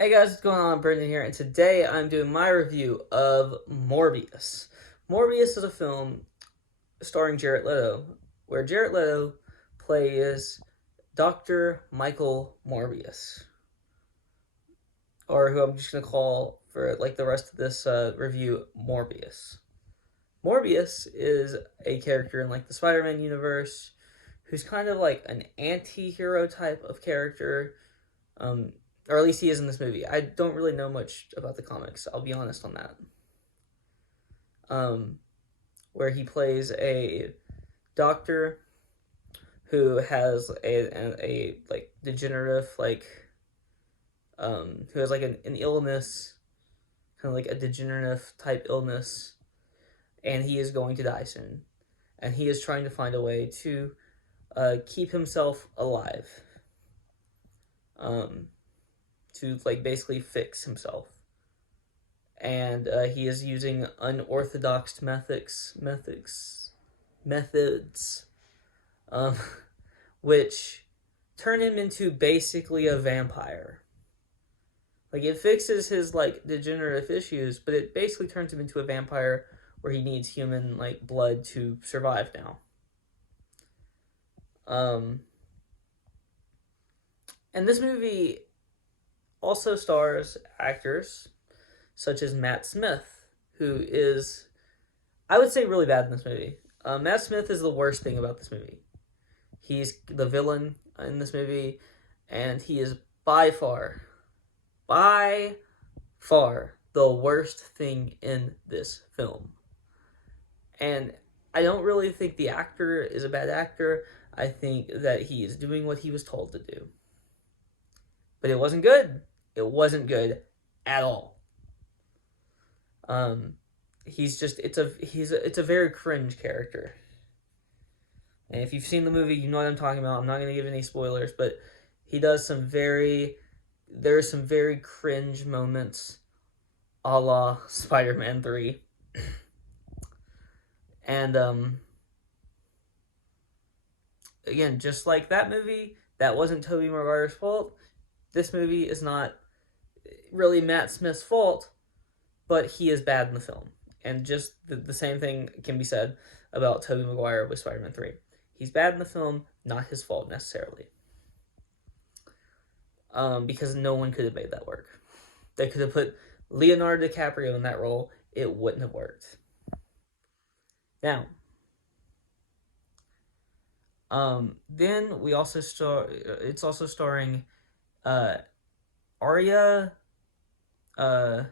Hey guys, what's going on? Brendan here, and today I'm doing my review of Morbius. Morbius is a film starring Jared Leto, where Jared Leto plays Dr. Michael Morbius, or who I'm just gonna call for like the rest of this review Morbius. Morbius is a character in like the Spider-Man universe, who's kind of like an anti-hero type of character. Um, or at least he is in this movie. I don't really know much about the comics. I'll be honest on that. Um, where he plays a doctor who has a like degenerative who has like an illness, kind of like a degenerative type illness, and he is going to die soon, and he is trying to find a way to keep himself alive. Um, to like basically fix himself, and he is using unorthodox methods, um, which turn him into basically a vampire. Like it fixes his like degenerative issues, but it basically turns him into a vampire where he needs human like blood to survive now. Um, and this movie also stars actors such as Matt Smith, who is, I would say, really bad in this movie. Matt Smith is the worst thing about this movie. He's the villain in this movie, and he is by far, the worst thing in this film. And I don't really think the actor is a bad actor. I think that he is doing what he was told to do. But it wasn't good. It wasn't good at all. He's just it's a very cringe character. And if you've seen the movie, you know what I'm talking about. I'm not going to give any spoilers, but he does there's some very cringe moments, a la Spider-Man 3. And again, just like that movie, that wasn't Tobey Maguire's fault. This movie is not really Matt Smith's fault, but he is bad in the film. And just the same thing can be said about Tobey Maguire with Spider-Man 3. He's bad in the film, not his fault necessarily. Because no one could have made that work. They could have put Leonardo DiCaprio in that role. It wouldn't have worked. Now, then we also it's also starring Arya. I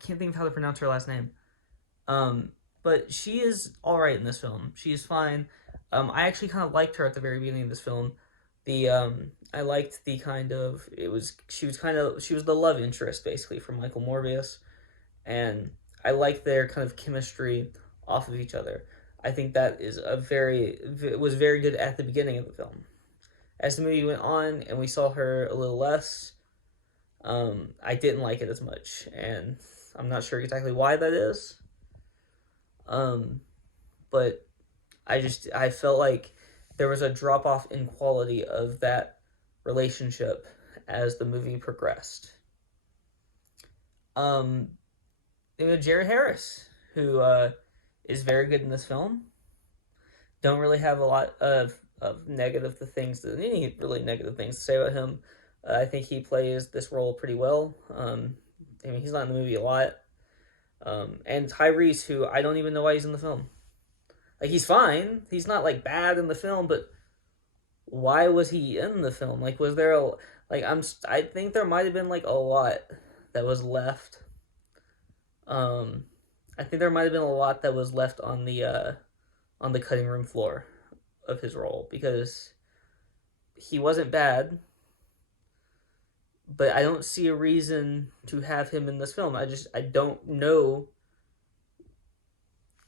can't think of how to pronounce her last name. But she is all right in this film. She is fine. I actually kind of liked her at the very beginning of this film. I liked the kind of she was the love interest basically for Michael Morbius, and I liked their kind of chemistry off of each other. I think that is it was very good at the beginning of the film. As the movie went on and we saw her a little less, I didn't like it as much, and I'm not sure exactly why that is. But I felt like there was a drop off in quality of that relationship as the movie progressed. Um, Jerry Harris, who is very good in this film. Don't really have a lot of any really negative things to say about him. I think he plays this role pretty well. He's not in the movie a lot. And Tyrese, who I don't even know why he's in the film. Like, he's fine. He's not, like, bad in the film, but why was he in the film? Like, was there I think there might have been, like, a lot that was left. I think there might have been a lot that was left on the cutting room floor of his role, because he wasn't bad, but I don't see a reason to have him in this film. I don't know.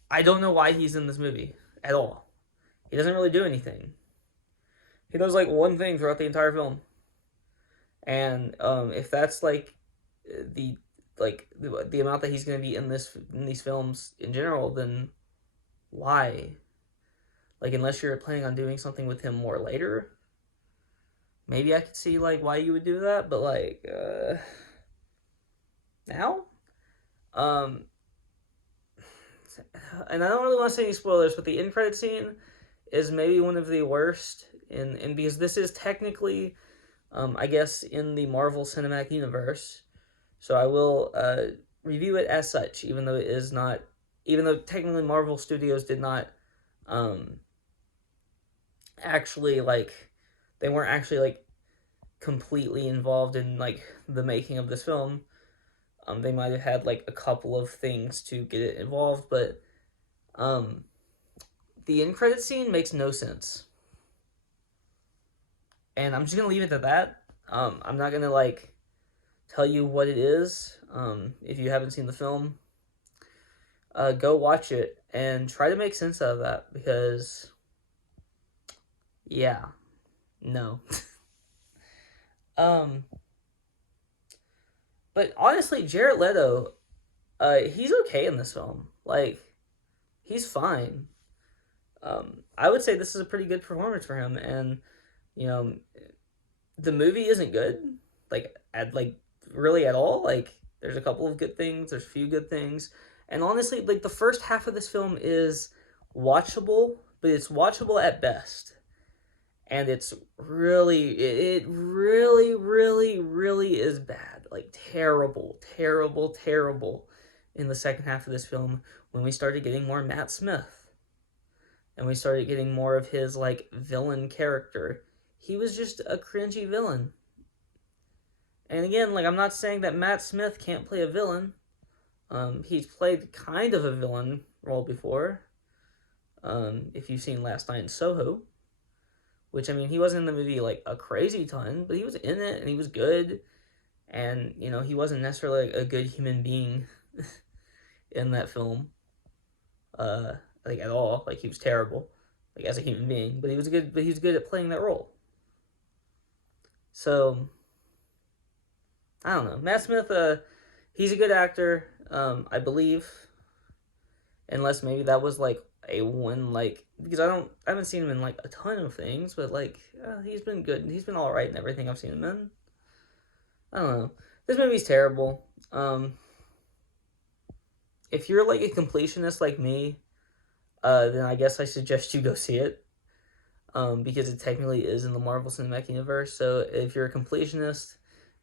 I don't know why he's in this movie at all. He doesn't really do anything. He does like one thing throughout the entire film, and if that's like the amount that he's going to be in these films in general, then why? Like, unless you're planning on doing something with him more later, maybe I could see like why you would do that, but like now, um, and I don't really want to say any spoilers, but the end credit scene is maybe one of the worst in because this is technically, I guess, in the Marvel Cinematic Universe. So I will review it as such, even though it is not, even though technically Marvel Studios did not um, actually like, they weren't actually like completely involved in like the making of this film. They might have had like a couple of things to get it involved, but um, the end credit scene makes no sense, and I'm just gonna leave it at that. I'm not gonna like tell you what it is. If you haven't seen the film, go watch it and try to make sense out of that because, yeah, no. um, but honestly, Jared Leto, he's okay in this film. Like, he's fine. I would say this is a pretty good performance for him, and you know, the movie isn't good, like really at all. Like, there's a couple of good things, there's a few good things, and honestly, like the first half of this film is watchable, but it's watchable at best, and it really, really, really is bad, like terrible, terrible, terrible. In the second half of this film, when we started getting more Matt Smith, and we started getting more of his like villain character, he was just a cringy villain. And again, like I'm not saying that Matt Smith can't play a villain. He's played kind of a villain role before. If you've seen Last Night in Soho, which I mean, he wasn't in the movie like a crazy ton, but he was in it and he was good. And you know, he wasn't necessarily a good human being in that film, like at all. Like he was terrible, like as a human being. But he was good. But he was good at playing that role. So I don't know. Matt Smith, he's a good actor, I believe. Unless maybe that was like a one, like because I haven't seen him in like a ton of things, but like he's been good. He's been all right in everything I've seen him in. I don't know. This movie's terrible. If you're like a completionist like me, then I guess I suggest you go see it. Because it technically is in the Marvel Cinematic Universe. So if you're a completionist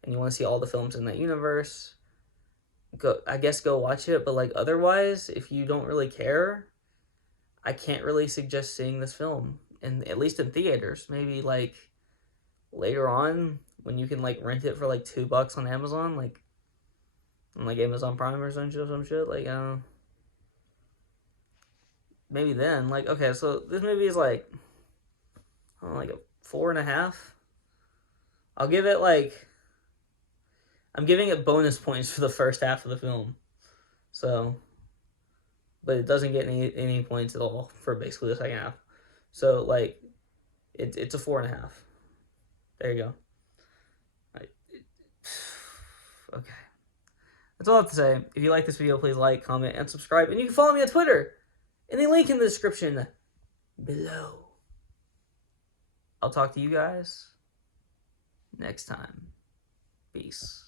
and you want to see all the films in that universe, go watch it. But like otherwise, if you don't really care, I can't really suggest seeing this film, and at least in theaters. Maybe like later on when you can like rent it for like $2 on Amazon, like on like Amazon Prime or some shit. Like maybe then. Like okay, so this movie is like I don't know, like a 4.5. I'll give it like I'm giving it bonus points for the first half of the film. So, but it doesn't get any points at all for basically the second half. So like, it's a 4.5. There you go. Okay. That's all I have to say. If you like this video, please like, comment, and subscribe. And you can follow me on Twitter in the link in the description below. I'll talk to you guys next time. Peace.